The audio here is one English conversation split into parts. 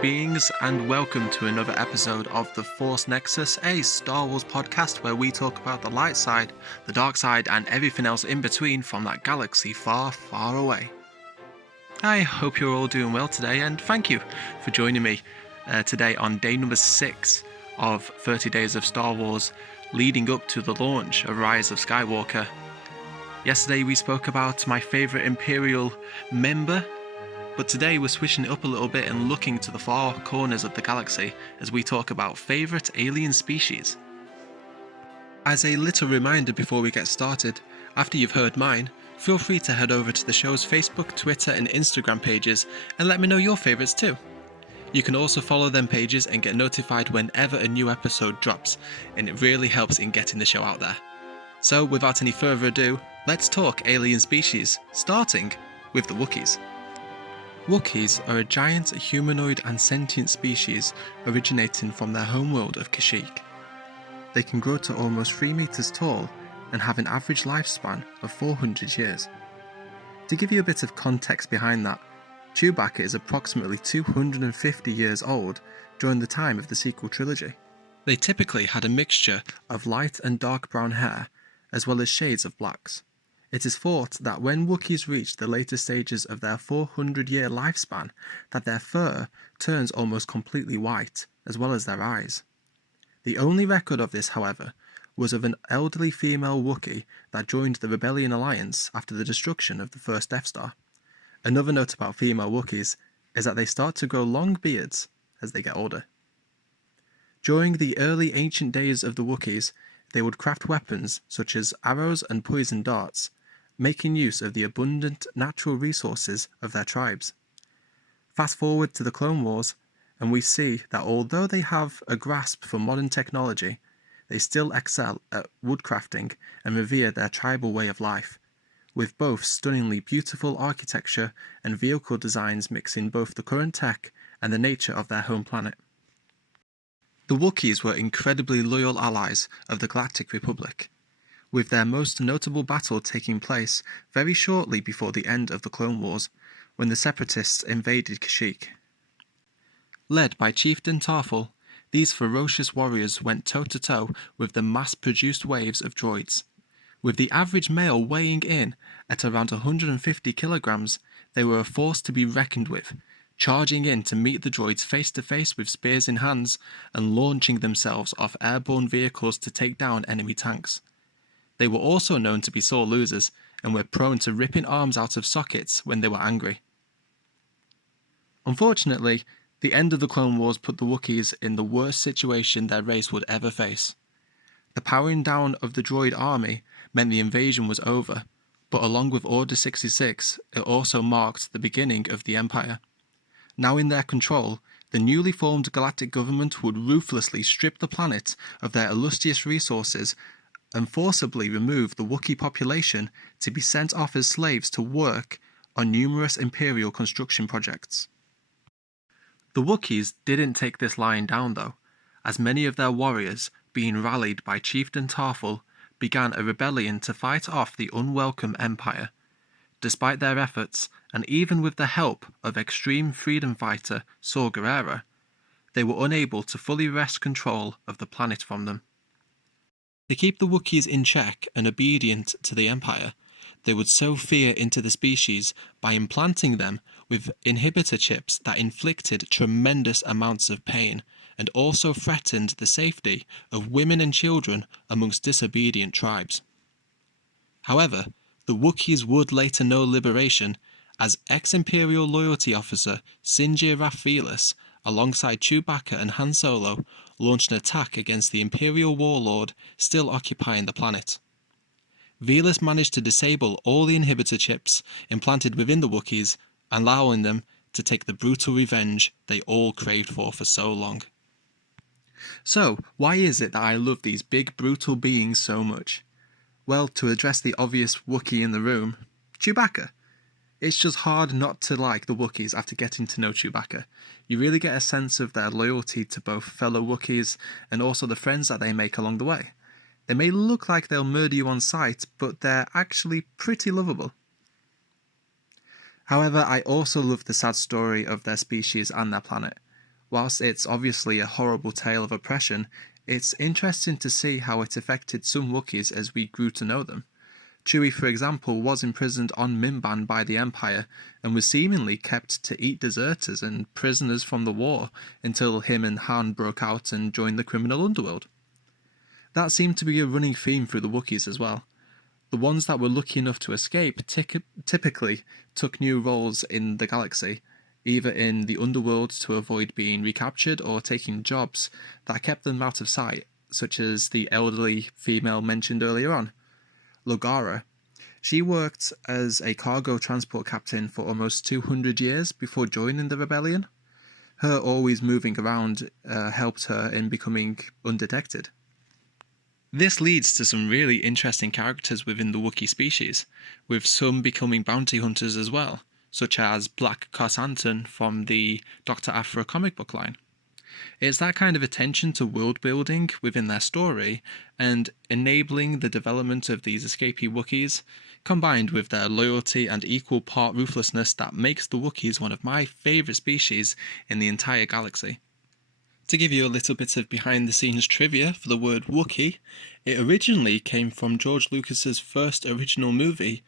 beings, and welcome to another episode of The Force Nexus, a Star Wars podcast where we talk about the light side, the dark side, and everything else in between from that galaxy far, far away. I hope you're all doing well today, and thank you for joining me today on day number 6 of 30 Days of Star Wars, leading up to the launch of Rise of Skywalker. Yesterday we spoke about my favourite Imperial member, but today we're switching it up a little bit and looking to the far corners of the galaxy as we talk about favourite alien species. As a little reminder before we get started, after you've heard mine, feel free to head over to the show's Facebook, Twitter and Instagram pages and let me know your favourites too. You can also follow them pages and get notified whenever a new episode drops, and it really helps in getting the show out there. So without any further ado, let's talk alien species, starting with the Wookiees. Wookiees are a giant humanoid and sentient species originating from their homeworld of Kashyyyk. They can grow to almost 3 meters tall and have an average lifespan of 400 years. To give you a bit of context behind that, Chewbacca is approximately 250 years old during the time of the sequel trilogy. They typically had a mixture of light and dark brown hair, as well as shades of blacks. It is thought that when Wookiees reach the later stages of their 400-year lifespan, that their fur turns almost completely white, as well as their eyes. The only record of this, however, was of an elderly female Wookiee that joined the Rebellion Alliance after the destruction of the first Death Star. Another note about female Wookiees is that they start to grow long beards as they get older. During the early ancient days of the Wookiees, they would craft weapons such as arrows and poison darts, making use of the abundant natural resources of their tribes. Fast forward to the Clone Wars, and we see that although they have a grasp for modern technology, they still excel at woodcrafting and revere their tribal way of life, with both stunningly beautiful architecture and vehicle designs mixing both the current tech and the nature of their home planet. The Wookiees were incredibly loyal allies of the Galactic Republic, with their most notable battle taking place very shortly before the end of the Clone Wars, when the Separatists invaded Kashyyyk. Led by Chieftain Tarful, these ferocious warriors went toe-to-toe with the mass-produced waves of droids. With the average male weighing in at around 150 kilograms, they were a force to be reckoned with, charging in to meet the droids face-to-face with spears in hands and launching themselves off airborne vehicles to take down enemy tanks. They were also known to be sore losers and were prone to ripping arms out of sockets when they were angry. Unfortunately, the end of the Clone Wars put the Wookiees in the worst situation their race would ever face. The powering down of the droid army meant the invasion was over, but along with Order 66, it also marked the beginning of the Empire. Now in their control, the newly formed galactic government would ruthlessly strip the planet of their illustrious resources and forcibly remove the Wookiee population to be sent off as slaves to work on numerous Imperial construction projects. The Wookiees didn't take this lying down though, as many of their warriors, being rallied by Chieftain Tarful, began a rebellion to fight off the unwelcome Empire. Despite their efforts, and even with the help of extreme freedom fighter Saw Gerrera, they were unable to fully wrest control of the planet from them. To keep the Wookiees in check and obedient to the Empire, they would sow fear into the species by implanting them with inhibitor chips that inflicted tremendous amounts of pain and also threatened the safety of women and children amongst disobedient tribes. However, the Wookiees would later know liberation as ex-Imperial loyalty officer Sinjir Raph, alongside Chewbacca and Han Solo, launched an attack against the Imperial warlord still occupying the planet. Velas managed to disable all the inhibitor chips implanted within the Wookiees, allowing them to take the brutal revenge they all craved for so long. So, why is it that I love these big brutal beings so much? Well, to address the obvious Wookiee in the room, Chewbacca. It's just hard not to like the Wookiees after getting to know Chewbacca. You really get a sense of their loyalty to both fellow Wookiees and also the friends that they make along the way. They may look like they'll murder you on sight, but they're actually pretty lovable. However, I also love the sad story of their species and their planet. Whilst it's obviously a horrible tale of oppression, it's interesting to see how it affected some Wookiees as we grew to know them. Chewie, for example, was imprisoned on Mimban by the Empire and was seemingly kept to eat deserters and prisoners from the war until him and Han broke out and joined the criminal underworld. That seemed to be a running theme through the Wookiees as well. The ones that were lucky enough to escape typically took new roles in the galaxy, either in the underworld to avoid being recaptured or taking jobs that kept them out of sight, such as the elderly female mentioned earlier on, Logara. She worked as a cargo transport captain for almost 200 years before joining the rebellion. Her always moving around helped her in becoming undetected. This leads to some really interesting characters within the Wookiee species, with some becoming bounty hunters as well, such as Black Carsantan from the Dr. Aphra comic book line. It's that kind of attention to world building within their story and enabling the development of these escapee Wookiees, combined with their loyalty and equal part ruthlessness that makes the Wookiees one of my favourite species in the entire galaxy. To give you a little bit of behind the scenes trivia for the word Wookiee, it originally came from George Lucas's first original movie,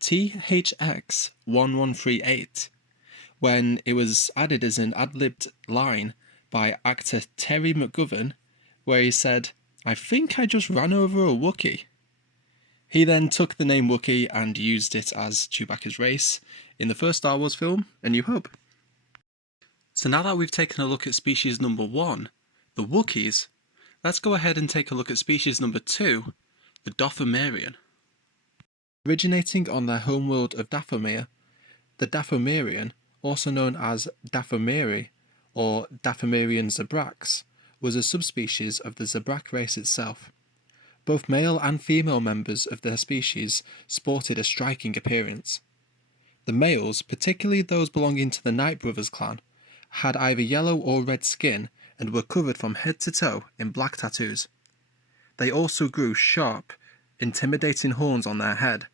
THX 1138, when it was added as an ad-libbed line by actor Terry McGovern, where he said, "I think I just ran over a Wookiee." He then took the name Wookiee and used it as Chewbacca's race in the first Star Wars film, A New Hope. So now that we've taken a look at species number 1, the Wookiees, let's go ahead and take a look at species number 2, the Dathomirian. Originating on their homeworld of Dathomir, the Dathomirian, also known as Dathomiri or Dathomirian zebrax, was a subspecies of the zebrak race itself. Both male and female members of their species sported a striking appearance. The males, particularly those belonging to the Night Brothers clan, had either yellow or red skin and were covered from head to toe in black tattoos. They also grew sharp, intimidating horns on their head,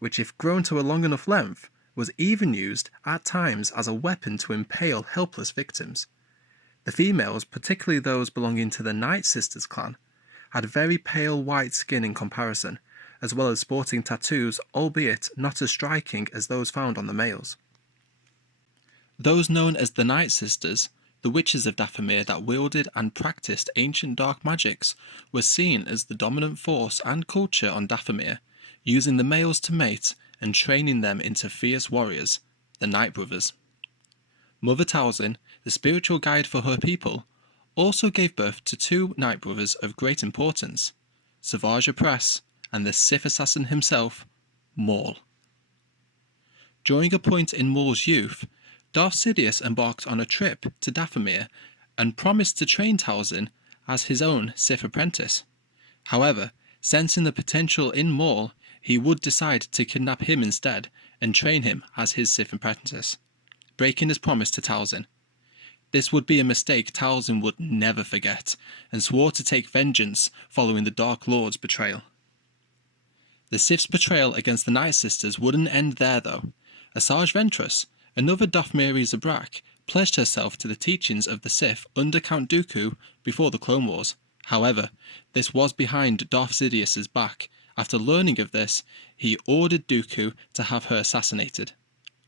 which, if grown to a long enough length, was even used at times as a weapon to impale helpless victims. The females, particularly those belonging to the Night Sisters clan, had very pale white skin in comparison, as well as sporting tattoos, albeit not as striking as those found on the males. Those known as the Night Sisters, the witches of Dathomir that wielded and practiced ancient dark magics, were seen as the dominant force and culture on Dathomir, using the males to mate and training them into fierce warriors, the Night Brothers. Mother Talzin, the spiritual guide for her people, also gave birth to 2 Night Brothers of great importance, Savage Opress and the Sith assassin himself, Maul. During a point in Maul's youth, Darth Sidious embarked on a trip to Dathomir and promised to train Talzin as his own Sith apprentice. However, sensing the potential in Maul, he would decide to kidnap him instead and train him as his Sith apprentice, breaking his promise to Talzin. This would be a mistake Talzin would never forget, and swore to take vengeance following the Dark Lord's betrayal. The Sith's betrayal against the Night Sisters wouldn't end there though. Asajj Ventress, another Dathomiri zebrak, pledged herself to the teachings of the Sith under Count Dooku before the Clone Wars. However, this was behind Darth Sidious's back. After learning of this, he ordered Dooku to have her assassinated.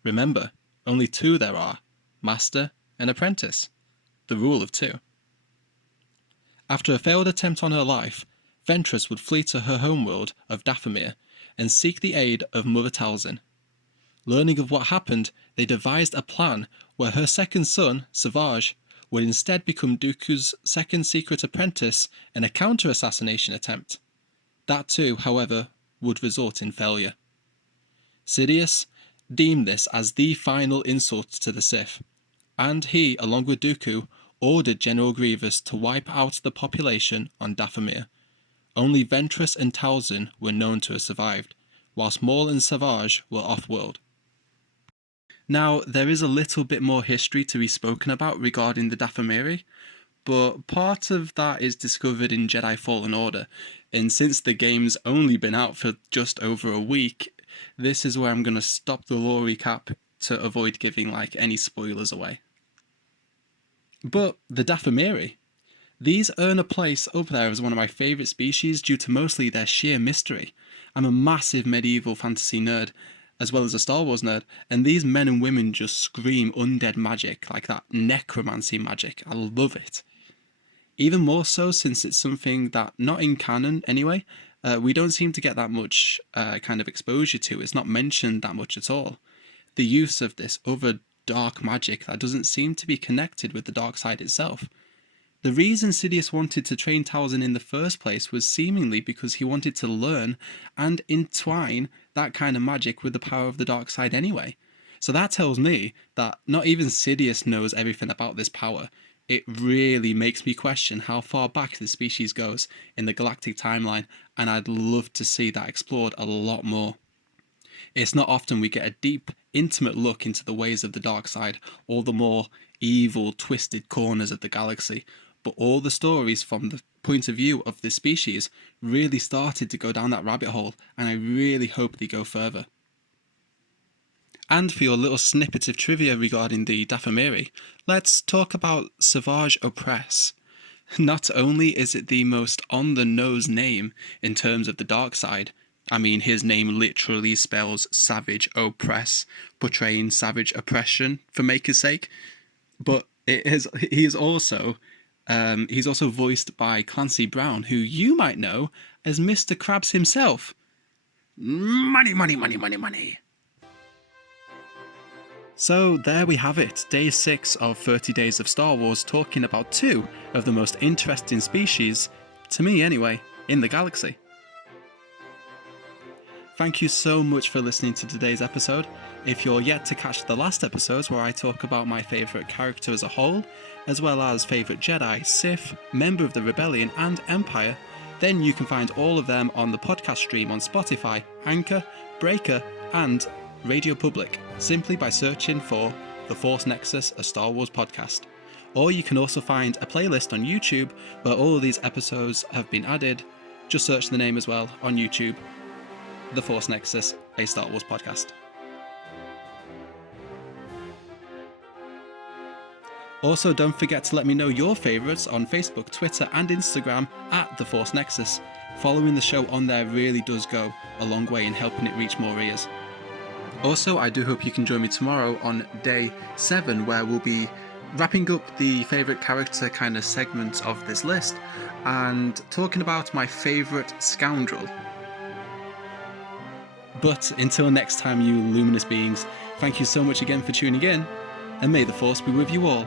Remember, only 2 there are, master and apprentice, the rule of 2. After a failed attempt on her life, Ventress would flee to her homeworld of Dathomir and seek the aid of Mother Talzin. Learning of what happened, they devised a plan where her second son, Savage, would instead become Dooku's second secret apprentice in a counter-assassination attempt. That too, however, would result in failure. Sidious deemed this as the final insult to the Sith, and he, along with Dooku, ordered General Grievous to wipe out the population on Dathomir. Only Ventress and Talzin were known to have survived, whilst Maul and Savage were off-world. Now, there is a little bit more history to be spoken about regarding the Dathomiri, but part of that is discovered in Jedi Fallen Order, and since the game's only been out for just over a week, this is where I'm going to stop the lore recap to avoid giving any spoilers away. But the Dathomiri, these earn a place up there as one of my favourite species due to mostly their sheer mystery. I'm a massive medieval fantasy nerd, as well as a Star Wars nerd, and these men and women just scream undead magic, like that necromancy magic. I love it. Even more so since it's something that, not in canon anyway, we don't seem to get that much kind of exposure to. It's not mentioned that much at all. The use of this other dark magic that doesn't seem to be connected with the dark side itself. The reason Sidious wanted to train Talzin in the first place was seemingly because he wanted to learn and entwine that kind of magic with the power of the dark side anyway. So that tells me that not even Sidious knows everything about this power. It really makes me question how far back the species goes in the galactic timeline, and I'd love to see that explored a lot more. It's not often we get a deep, intimate look into the ways of the dark side, or the more evil, twisted corners of the galaxy, but all the stories from the point of view of this species really started to go down that rabbit hole, and I really hope they go further. And for your little snippet of trivia regarding the Dathomiri, let's talk about Savage Oppress. Not only is it the most on-the-nose name in terms of the dark side, I mean his name literally spells savage oppress, portraying savage oppression for maker's sake, but he's also voiced by Clancy Brown, who you might know as Mr. Krabs himself. Money, money, money, money, money. So there we have it, day 6 of 30 Days of Star Wars, talking about 2 of the most interesting species, to me anyway, in the galaxy. Thank you so much for listening to today's episode. If you're yet to catch the last episodes where I talk about my favourite character as a whole, as well as favourite Jedi, Sith, member of the Rebellion and Empire, then you can find all of them on the podcast stream on Spotify, Anchor, Breaker and Radio Public, simply by searching for The Force Nexus, a Star Wars podcast. Or you can also find a playlist on YouTube where all of these episodes have been added. Just search the name as well on YouTube, The Force Nexus, a Star Wars podcast. Also, don't forget to let me know your favourites on Facebook, Twitter and Instagram at The Force Nexus. Following the show on there really does go a long way in helping it reach more ears. Also, I do hope you can join me tomorrow on day 7, where we'll be wrapping up the favourite character kind of segment of this list and talking about my favourite scoundrel. But until next time, you luminous beings, thank you so much again for tuning in, and may the Force be with you all.